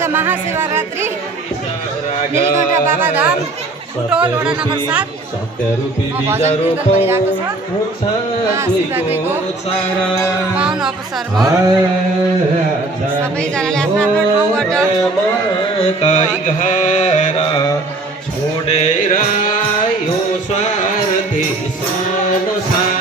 आज महाशिवरात्रि नीलकण्ठ बाबा धाम टोल वडा नम्बर 7 भजन कीर्तन भइरहेको छ। महाशिवरात्रिको पावन अवसरमा सबैजनाले आफ्नो आफ्नो ठाउँबाट छोडेर यो स्वार्थी संसार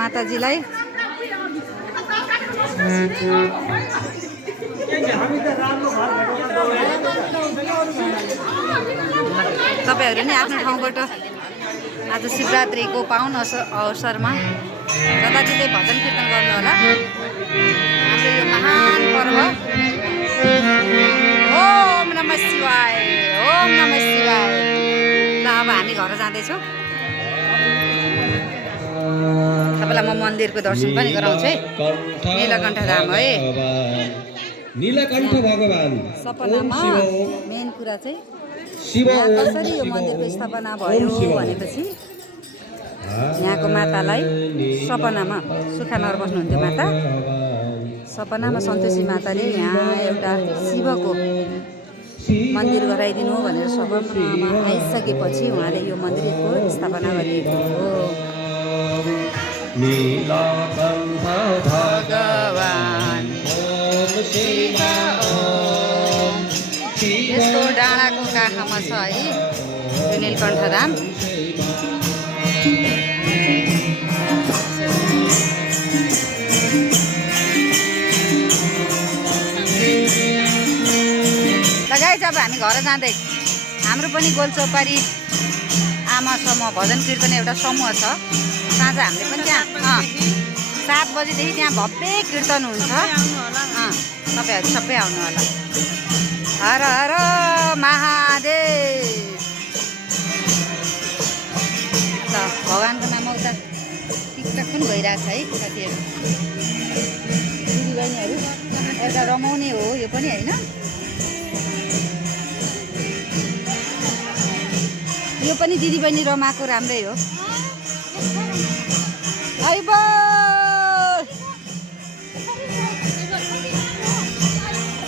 माताजीलाई तपाईहरु नि आफ्नो ठाउँबाट आज शिवरात्रिको पावन अवसरमा जताततै भजन कीर्तन गर्नु होला। हाम्रो यो महान पर्व ओम नमः शिवाय ओम नमः शिवाय। ल अब हामी घर जाँदैछौँ। तपाईँलाई म मन्दिरको दर्शन पनि गराउँछु है। नीलकण्ठ धाम है। नीलकण्ठ भगवान सपनामा मेन कुरा चाहिँ कसरी यो मन्दिरको स्थापना भयो भनेपछि यहाँको मातालाई सपनामा सुखानगर बस्नुहुन्थ्यो माता। सपनामा सन्तोषी माताले यहाँ एउटा शिवको मन्दिर गराइदिनु भनेर सपनामा आइसकेपछि उहाँले यो मन्दिरको स्थापना गरिएको हो। नीलकण्ठ भगवान यसको डाँडाको काखमा छ है यो नीलकण्ठ धाम। गाइज अब हामी घर जाँदै हाम्रो पनि गोलचौपारी आमा समूह भजन कीर्तन एउटा समूह छ। साँझ हामीले पनि त्यहाँ 7 बजीदेखि त्यहाँ भव्य कीर्तन हुन्छ। तपाईँहरू सबै आउनु होला। हर हर महादेव। ल भगवान्को नाममा उता टिकटक पनि भइरहेको छ है साथीहरू। दिदीबहिनीहरू एउटा रमाउने हो यो पनि होइन। यो पनि दिदीबहिनी रमाएको राम्रै हो। आइब